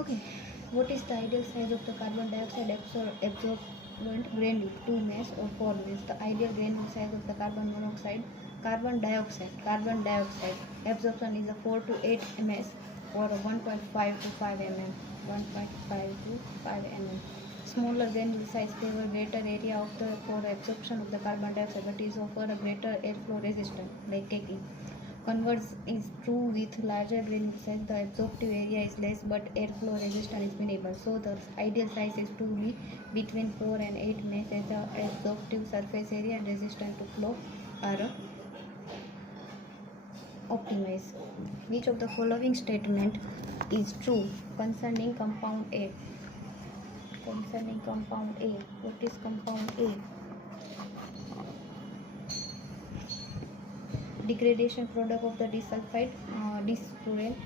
Okay, what is the ideal size of the carbon dioxide absorbent granule? 2 mass or 4 mass. The ideal granule size of the carbon dioxide absorption is a 4 to 8 mass or 1.5 to 5 mm. 1.5 to 5 mm. Smaller granule size favor greater area of the for absorption of the carbon dioxide, but is offer a greater airflow resistance, like caking. Converse is true with larger granule size. The absorptive area is less, but airflow resistance is minimal. So the ideal size is to be between 4 and 8 mass, as the absorptive surface area and resistance to flow are optimized. Which of the following statement is true concerning compound A? Concerning compound A. What is compound A? Degradation product of the disulfide, disulfurate,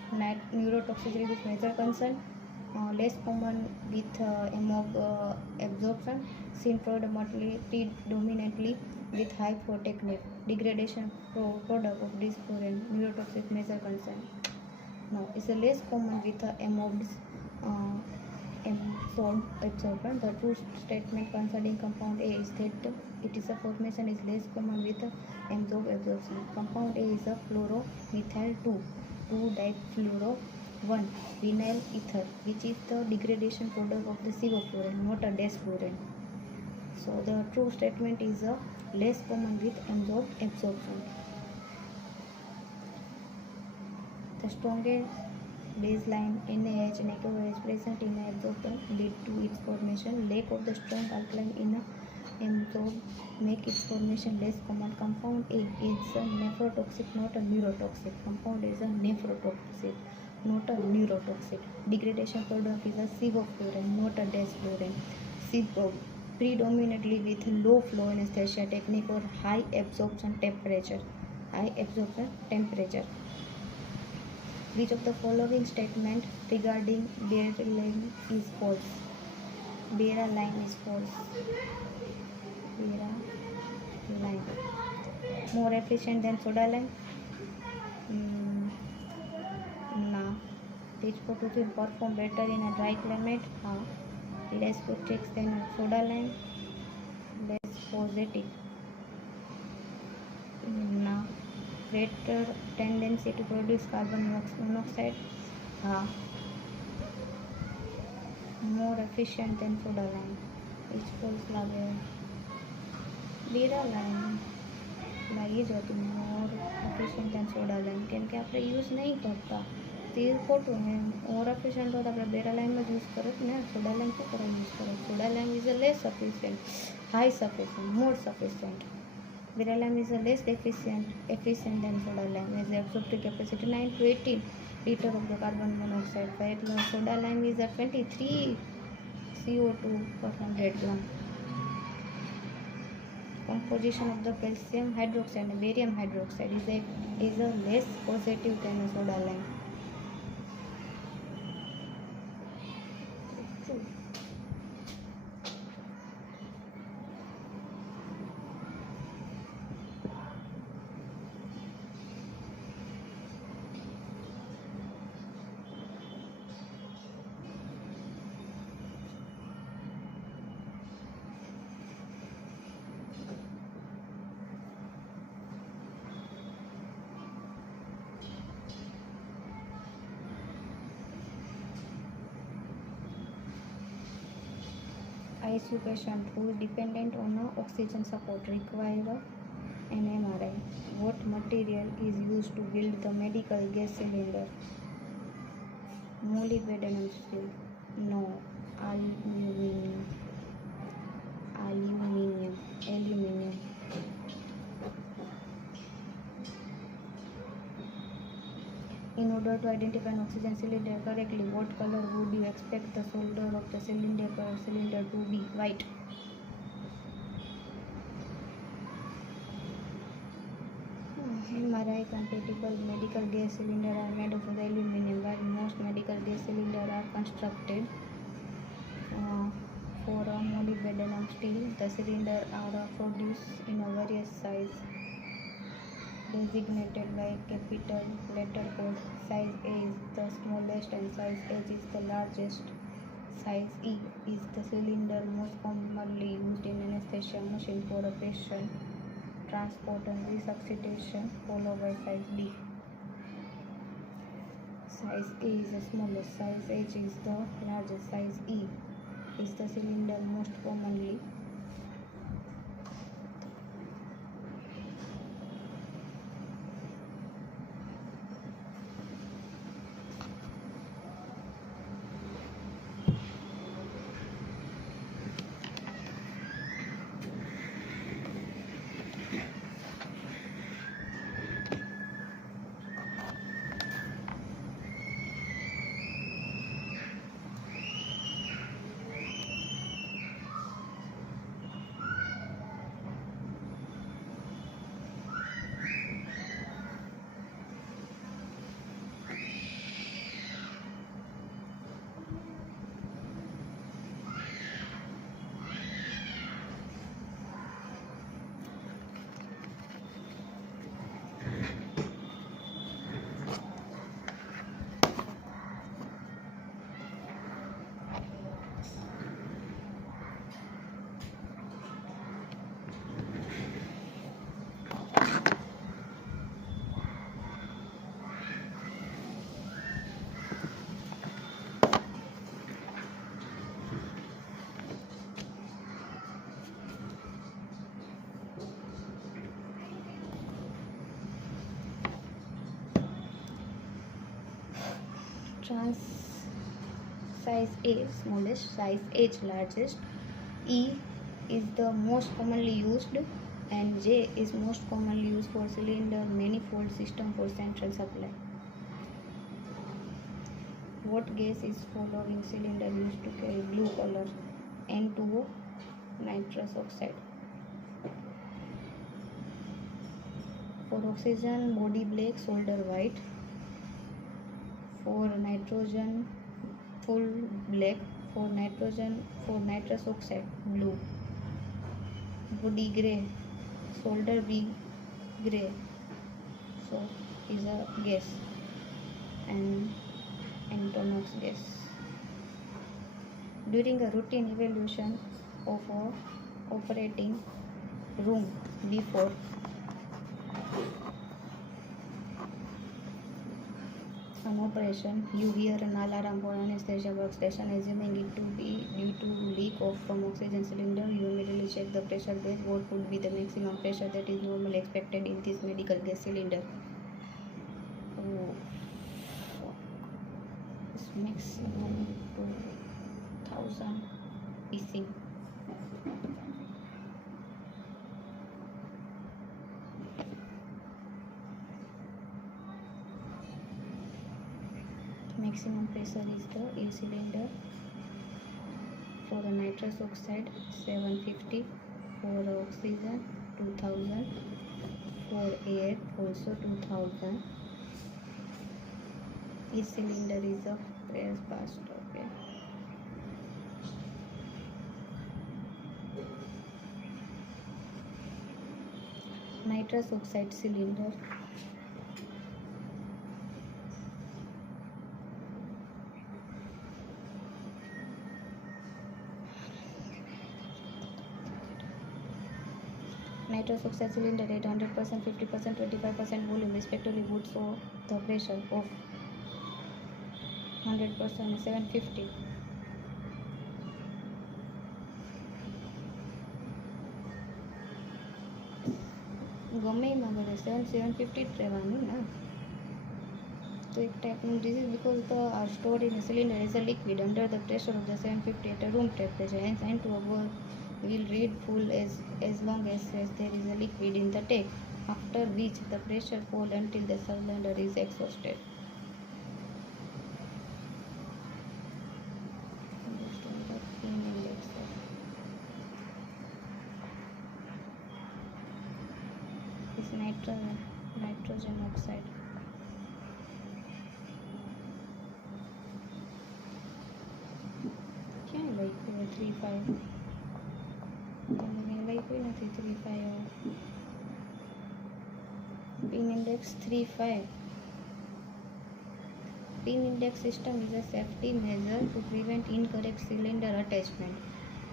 neurotoxicity is major concern, less common with absorption, seen predominantly with high flow technique. Degradation product of disulfurate, neurotoxic major concern. Now, it's a less common with absorption. The true statement concerning compound A is that it is a formation is less common with absorption. Compound A is a fluoromethyl 2-difluoro 1 vinyl ether, which is the degradation product of the sevoflurane, not a desflurane. So the true statement is a less common with absorption. The strongest baseline NaH negative present in absorption lead to its formation. Lack of the strong alkaline in absorb make its formation less common. Compound A is a nephrotoxic, not a neurotoxic. Compound A is a nephrotoxic, not a neurotoxic. Degradation product is a sevoflurane, not a desflurane. Predominantly with low flow anesthesia technique or high absorption temperature. Which of the following statement regarding beryllium is false? Beryllium is false. Beryllium. More efficient than soda lime? No. Pitch potassium perform better in a dry climate? Less toxic than soda lime? Less positive? No. Greater tendency to produce carbon monoxide? More efficient than soda lime. It's false લાગે. બેરા lime લાગી જ હતું મોર efficient દેન soda lime, કેમ કે આપણે use નહીં કરતા તે ખોટું ને. મોર એફિશિયન્ટ હોય તો આપણે બેરા લાઈમ જ યુઝ કરે ને. સોડા લાઈમ શું કરવા યુઝ કરે? Soda lime is a less sufficient, high sufficient, more sufficient. Baralyme is a less efficient than soda lime, as the absorptive capacity 9 to 18 liter of the carbon monoxide. While soda lime is a 23 CO2 per 100 gram. Composition of the calcium hydroxide and barium hydroxide is a less positive than a soda lime. ICU patient who is dependent on oxygen support require an MRI. What material is used to build the medical gas cylinder? Molybdenum steel. No. Aluminium. Aluminium. In order to identify an oxygen cylinder correctly, what color would you expect the solder of the cylinder to be? White. MRI compatible medical gas cylinders are made of aluminum, while most medical gas cylinders are constructed for a molybdenum steel. The cylinders are produced in a various sizes designated by capital letter code. Size A is the smallest and size H is the largest. Size E is the cylinder most commonly used in anesthesia machine for a patient transport and resuscitation, followed by size D. Size A is the smallest, size H is the largest, size E is the cylinder most commonly. Size A smallest, size H largest, E is the most commonly used, and J is most commonly used for cylinder manifold system for central supply. What gas is following cylinder used to carry blue color? N2O, nitrous oxide. For oxygen, body black, solder white. For nitrogen, full black. For nitrous oxide, blue. Body gray, solder be gray, so is a gas, and Antonox gas. During a routine evaluation of a operating room before an operation, you hear an alarm for anesthesia workstation. Assuming it to be due to leak from oxygen cylinder, you immediately check the pressure gauge. What would be the maximum pressure that is normally expected in this medical gas cylinder? Oh, it's maximum 2000 pc. Maximum pressure is the A cylinder. For the nitrous oxide 750, for oxygen 2000, for air also 2000. Each cylinder is a press burst. Okay. Nitrous oxide cylinder. Nitrous oxide cylinder at 100%, 50%, 25% volume respectively would show the pressure of 100% 750. ગમે એમાં કરે 750 જ રહેવાનું ને. તો એક ટાઈપનું this is because the are stored in a cylinder as a liquid under the pressure of the 750 at a room temperature. Hence, N2 will read full as long as there is a liquid in the tank, after which the pressure fall until the cylinder is exhausted. Is nitrogen oxide. ક્યાં લખ્યું 3.5 તમે લખ્યું નથી 3.5 pin index 3.5. Pin index system is a safety measure to prevent incorrect cylinder attachment.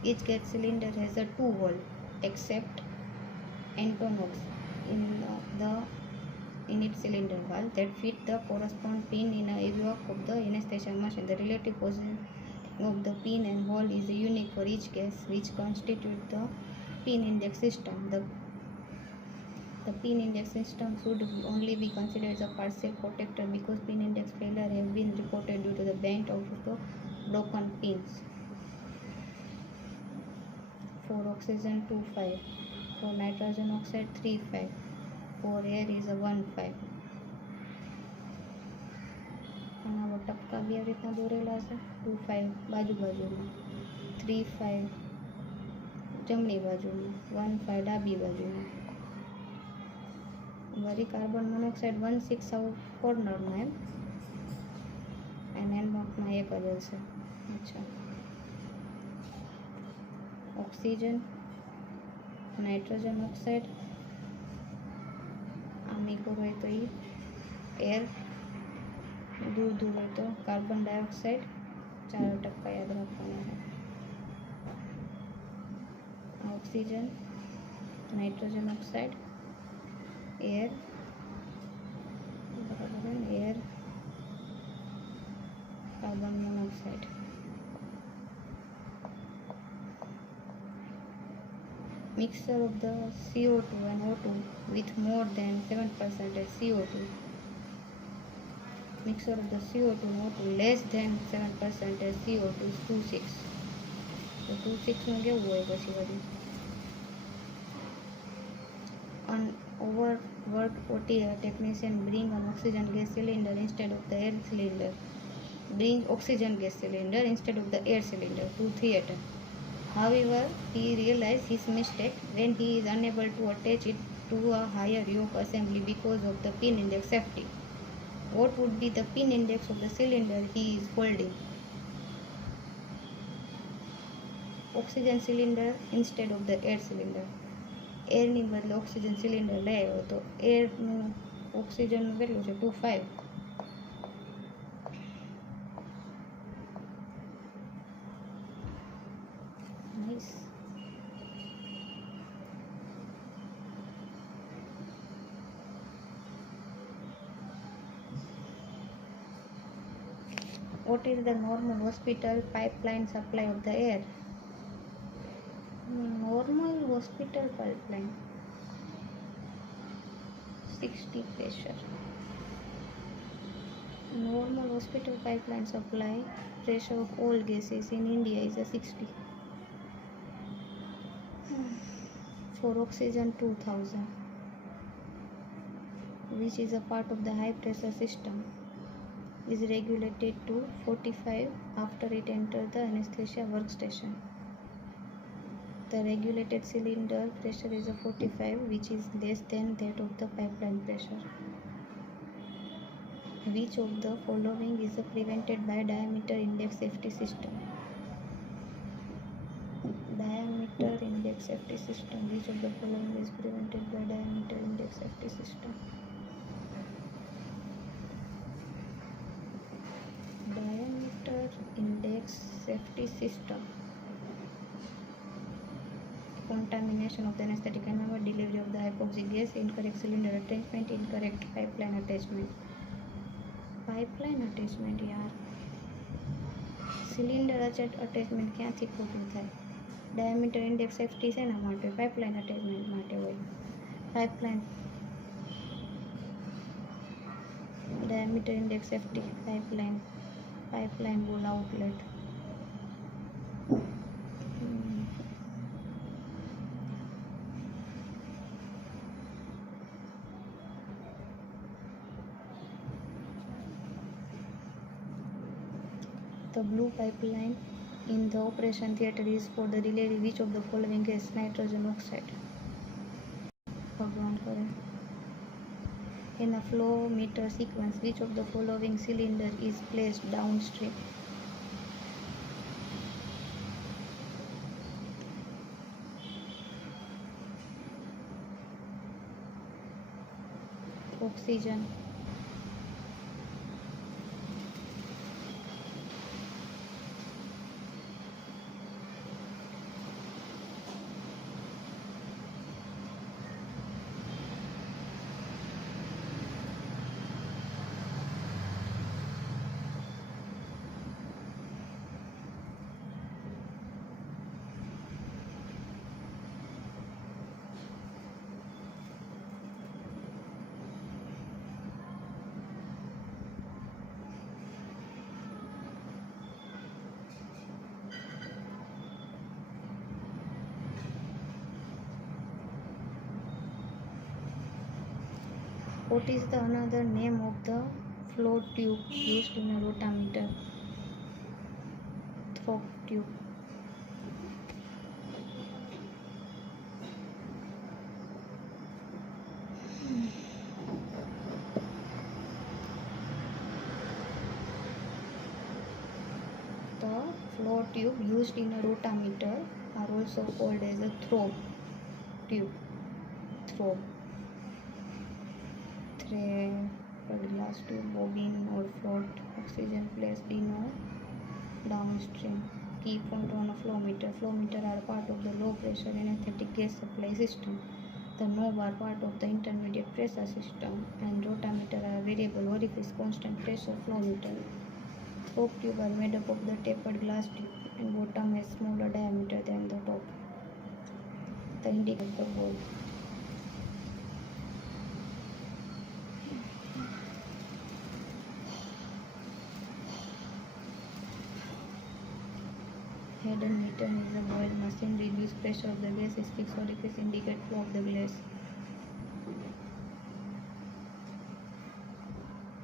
Each gas cylinder has a 2 hole except antonox in its cylinder valve that fit the corresponding pin in a evoke of the anesthesia machine. The relative position of the pin and hole is unique for each gas, which constitute the pin index system. The pin index system should only be considered as a partial protector because pin index failure have been reported due to the bent of the broken pins. For oxygen 2.5, for nitrogen oxide 3.5, for air is a 1.5. અને આવો ટપકા બી આવી રીતના દોરેલા છે 2.5 બાજુમાં 3.5 જમણી બાજુમાં 1.5 ડાબી બાજુમાં. વળી કાર્બન મોનોક્સાઇડ 1.6 આવું કોર્નરમાં એમ અને એનમાં એક જ હશે. અચ્છા, ઓક્સિજન, નાઇટ્રોજન ઓક્સાઇડ, આમી કરો હોય તો એ એર, दूर હોય તો કાર્બન ડાયોક્સાઇડ. 4% યાદ રાખવાના છે. ઓક્સિજન, નાઇટ્રોજન ઓક્સાઇડ, એર, બરાબર air, carbon monoxide. Mixture of the CO2 and O2 with more than 7% CO2. Mixture of the CO2 and O2 less than 7% CO2 is 2.6. તો 2.6 નું કેવું હોય પછી વળી? An overworked OT technician bring an oxygen gas cylinder instead of the air cylinder. Bring oxygen gas cylinder instead of the air cylinder to theater. However, he realized his mistake when he is unable to attach it to a higher yoke assembly because of the pin index safety. What would be the pin index of the cylinder he is holding? Oxygen cylinder instead of the air cylinder. એરની બદલે oxygen cylinder લઈ આવ્યો તો એરનું ઓક્સિજનનું કેટલું છે 2.5. Nice. What is the normal hospital pipeline supply of the air? Normal hospital pipeline 60 pressure. Normal hospital pipeline supply pressure of all gases in India is a 60. For oxygen 2000, which is a part of the high pressure system, is regulated to 45 after it enters the anesthesia workstation. The regulated cylinder pressure is a 45, which is less than that of the pipeline pressure. Which of the following is prevented by diameter index safety system? Diameter index safety system. Which of the following is prevented by diameter index safety system? Diameter index safety system. Contamination of the anesthetic environment, delivery of the hypoxic gas, incorrect cylinder attachment, incorrect pipeline attachment. Pipeline attachment यार, cylinder attachment ક્યાંથી ખોટું થાય? Diameter index safety શેના માટે? Pipeline attachment માટે હોય. Pipeline diameter index FT, pipeline bowl outlet. The blue pipeline in the operation theatre is for the delivery which of the following gas? Nitrogen oxide. भगवान करे. In a flow meter sequence, which of the following cylinder is placed downstream? Oxygen. What is the another name of the flow tube used in a rotameter? Throat tube. The flow tube used in a rotameter are also called as a throat tube. Throat. Thread, glass tube, bobbin or float, oxygen placed in or downstream. Key point on a flow meter. Flow meter are part of the low pressure anesthetic gas supply system. The knob are part of the intermediate pressure system, and rotameter are variable orifice constant pressure flow meter. Throat tube are made up of the tapered glass tube and bottom has smaller diameter than the top. The indicator ball. Head and meter is a boil machine. Reduce pressure of the gas is fixed orifice. Indicate flow of the gas.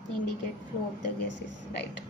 Indicate flow of the gases. Right.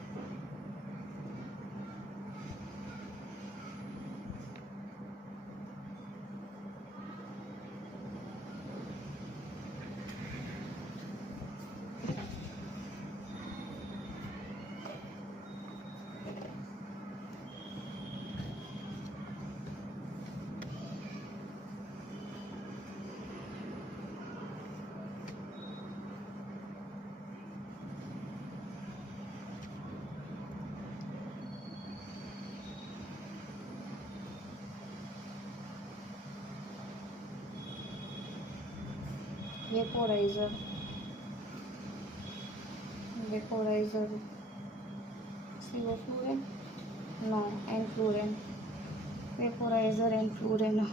Vaporizer. CO-fluorine? No, N-fluorine. Vaporizer N-fluorine.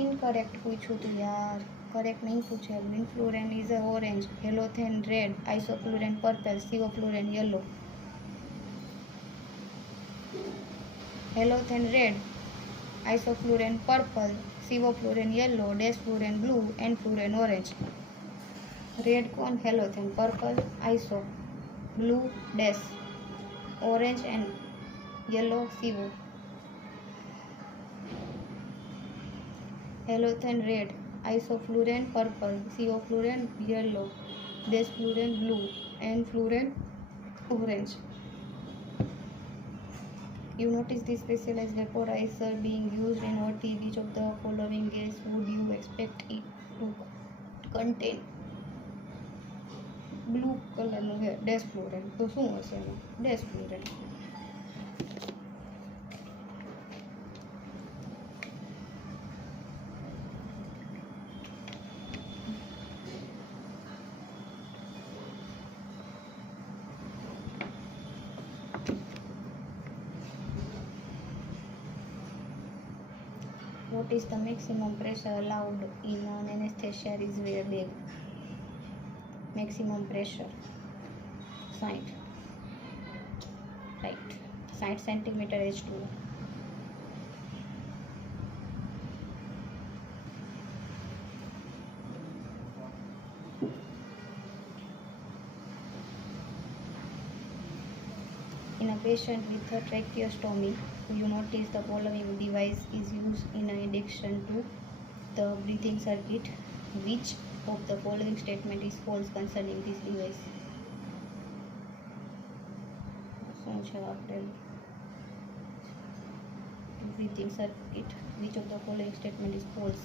Incorrect पूछू तो यार, correct नहीं पूछे. Enflurane is a orange, halothane red, isoflurane purple, sevoflurane yellow. Halothane red, isoflurane purple, sevoflurane yellow, desflurane blue, enflurane orange. Red कौन? Halothane. Purple iso, blue des, orange en, yellow sevo. Halothane red, isoflurane purple, sevoflurane yellow, desflurane blue, enflurane orange. You notice this specialized vaporizer being used in what? Which of the following gas would you expect it to contain? Blue કલરનું છે ડેસફ્લોરેન, તો શું હશે એમાં? ડેસફ્લોરેન. Notice the maximum pressure allowed in an anesthesia reservoir bag. Maximum pressure 60, right, 60 centimeter H2O. In a patient with a tracheostomy, you notice the following device is used in addition to the breathing circuit. Which of the following statement is false concerning this device? શું છે આપેલું breathing circuit? Which of the following statement is false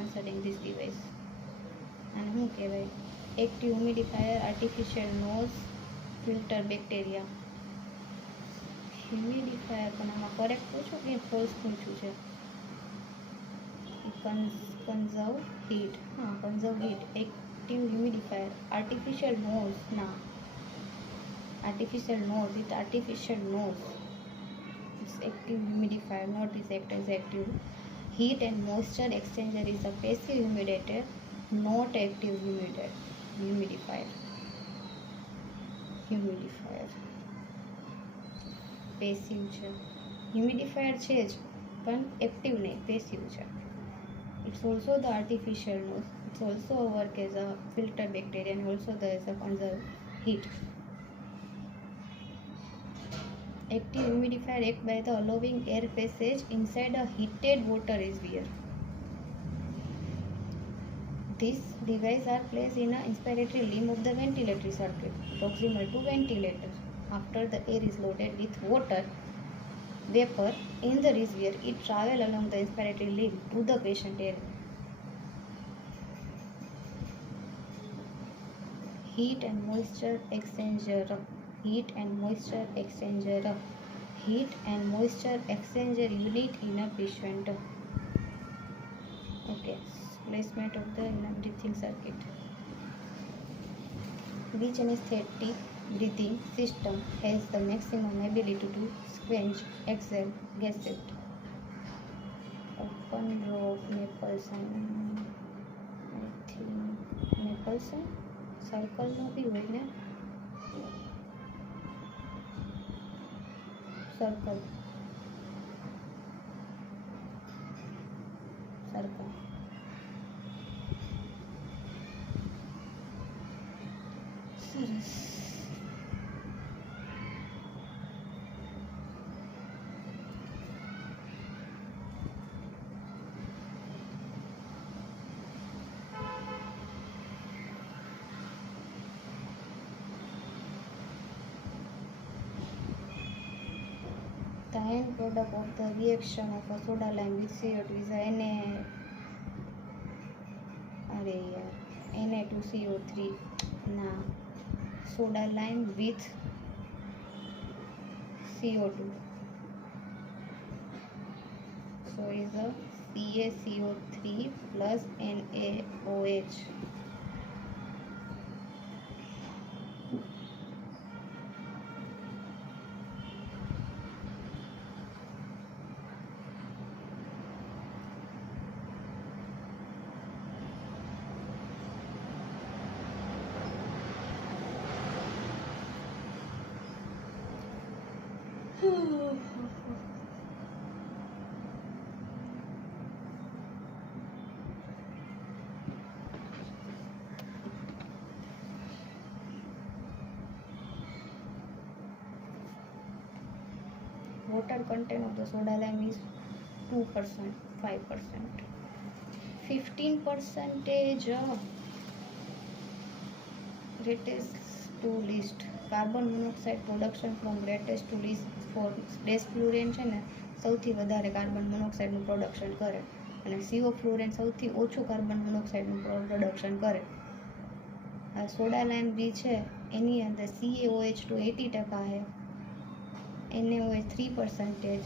concerning this device? અને શું કહેવાય? Active humidifier, artificial nose, filter bacteria. Humidifier પણ આમાં correct પૂછું કે ફોલ્સ પૂછું છે? conserve heat. हाँ, conserve heat. Active humidifier. Artificial nose. ना, artificial nose. It's artificial nose. It's active humidifier, not is act as active. Heat and moisture exchanger is a passive humidifier, not active humidifier. Humidifier passive છે. Humidifier છે જ પણ active નહીં, passive છે. It's also the artificial nose. It's also work as a filter bacteria and also as a conserve heat. Active humidifier act by the allowing air passage inside a heated water reservoir. These devices are placed in an inspiratory limb of the ventilatory circuit, proximal to ventilator. After the air is loaded with water vapor in the reservoir, it travels along the inspiratory limb to the patient area. Heat and moisture exchanger. Heat and moisture exchanger. Heat and moisture exchanger unit in a patient. Okay, placement of the breathing circuit. Which anesthetic breathing system has the maximum ability to squelch, exhale gases? Open rope, Nicholson. I think Nicholson. Circle નો બી હોય ને? Circle. Circle. સરસ. The end product of the reaction of a soda lime with CO2 is Na2CO3. Na, soda lime with CO2. So is a CaCO3 plus NaOH. Water content of the soda lime is 2%, 5%, 15%. Greatest to least. Carbon monoxide production from greatest to least for desflurane છે ને સૌથી વધારે carbon મોનોક્સાઇડનું production કરે અને CO ફ્લુરેન સૌથી ઓછું carbon મોનોક્સાઇડનું production કરે. આ સોડા લાઇમ બી છે એની અંદર CaOH2 80% છે, NaOH 3%,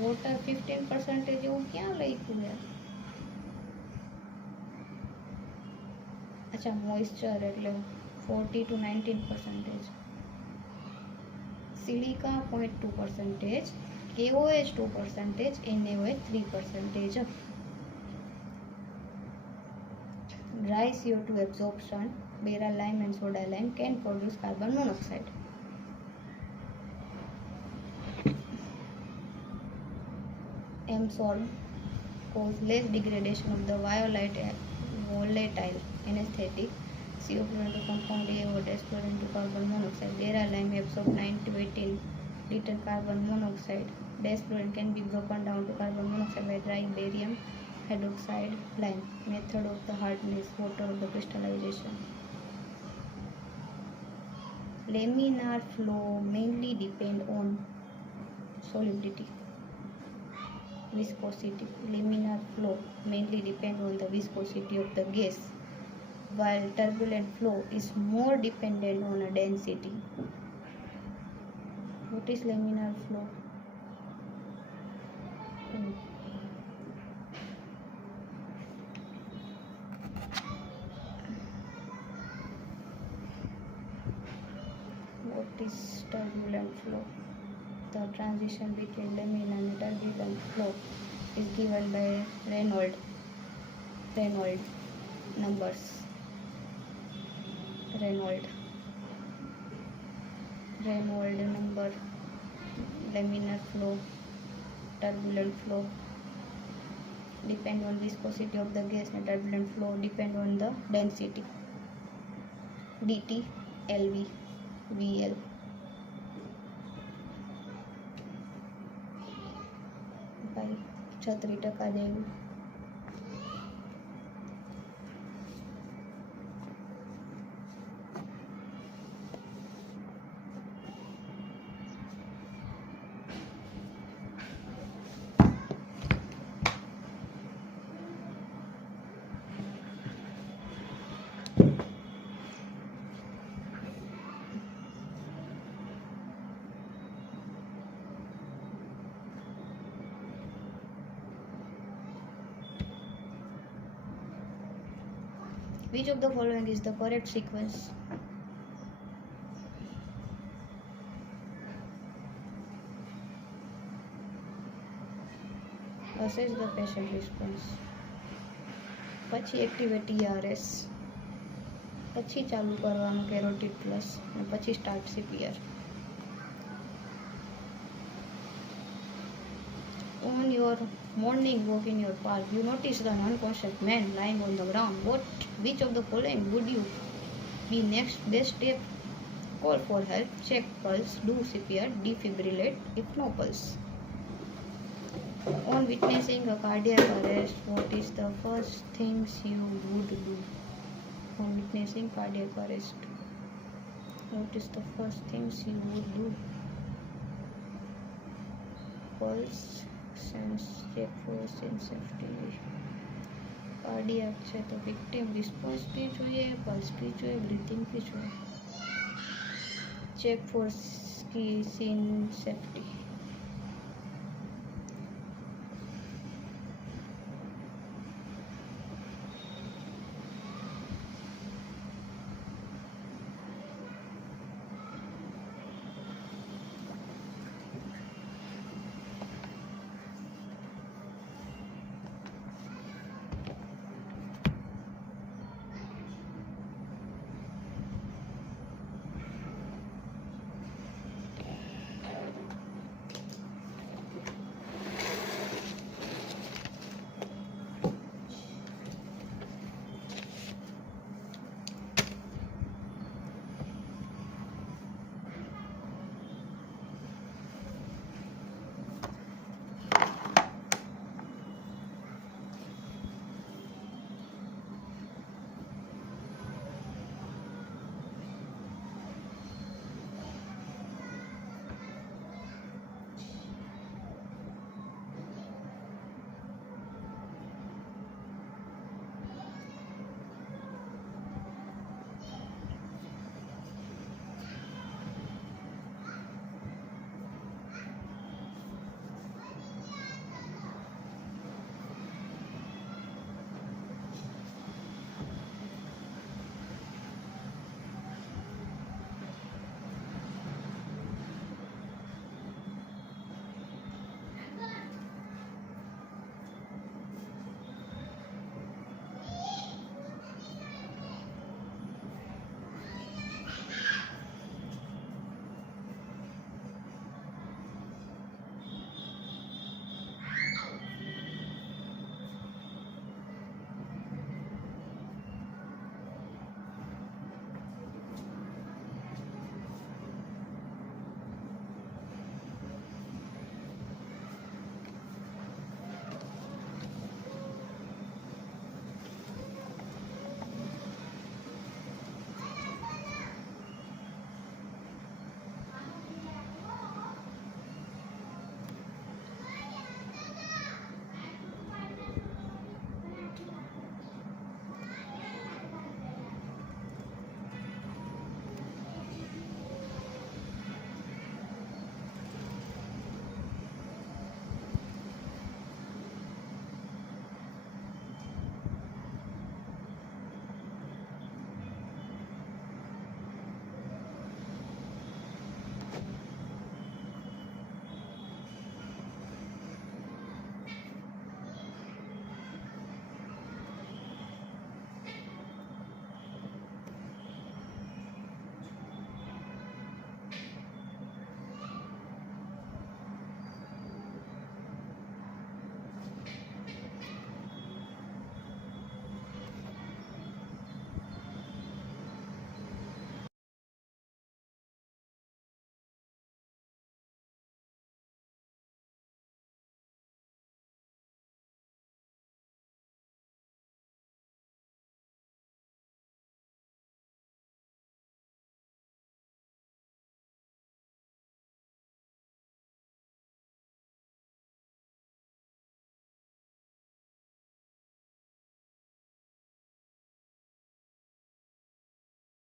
વોટર 15% એવું ક્યાં લખ્યું છે? અચ્છા, મોઇસ્ચર એટલે 40 to 19%, silica 0.2%, AOH 2%, NaOH 3%. Dry CO2 absorption, beryl lime and soda lime can produce carbon monoxide. Absorb cause less degradation of the volatile anesthetic. CO fluorine to compound AO desfluorine to carbon monoxide. Beryl lime absorb 9 to 18 liter carbon monoxide. Desfluorine can be broken down to carbon monoxide by drying barium hydroxide lime. Method of the hardness, water of the crystallization. Laminar flow mainly depend on solubility. Viscosity. Laminar flow mainly depend on the viscosity of the gas, while turbulent flow is more dependent on a density. What is laminar flow? What is turbulent flow? The transition between laminar and turbulent flow is given by Reynolds numbers. Reynolds number. Laminar flow, turbulent flow depend on viscosity of the gas, and turbulent flow depend on the density. dt lv vl. by 36% જેવું. Which of the following is the correct sequence? Assess the patient response. પછી activate ERS, પછી ચાલુ કરવાનું કેરોટીડ plus અને પછી start CPR. On your morning walk in your park, you notice an unconscious man lying on the ground. Which of the following would you be next best step? Call for help, check pulse, do CPR, defibrillate if no pulse. On witnessing a cardiac arrest, what is the first things you would do? On witnessing cardiac arrest, what is the first things you would do? Pulse, sense, check for sense safety. Cardiac છે તો victim response બી જોઈએ, pulse બી જોઈએ, breathing બી જોઈએ. Check for scene safety.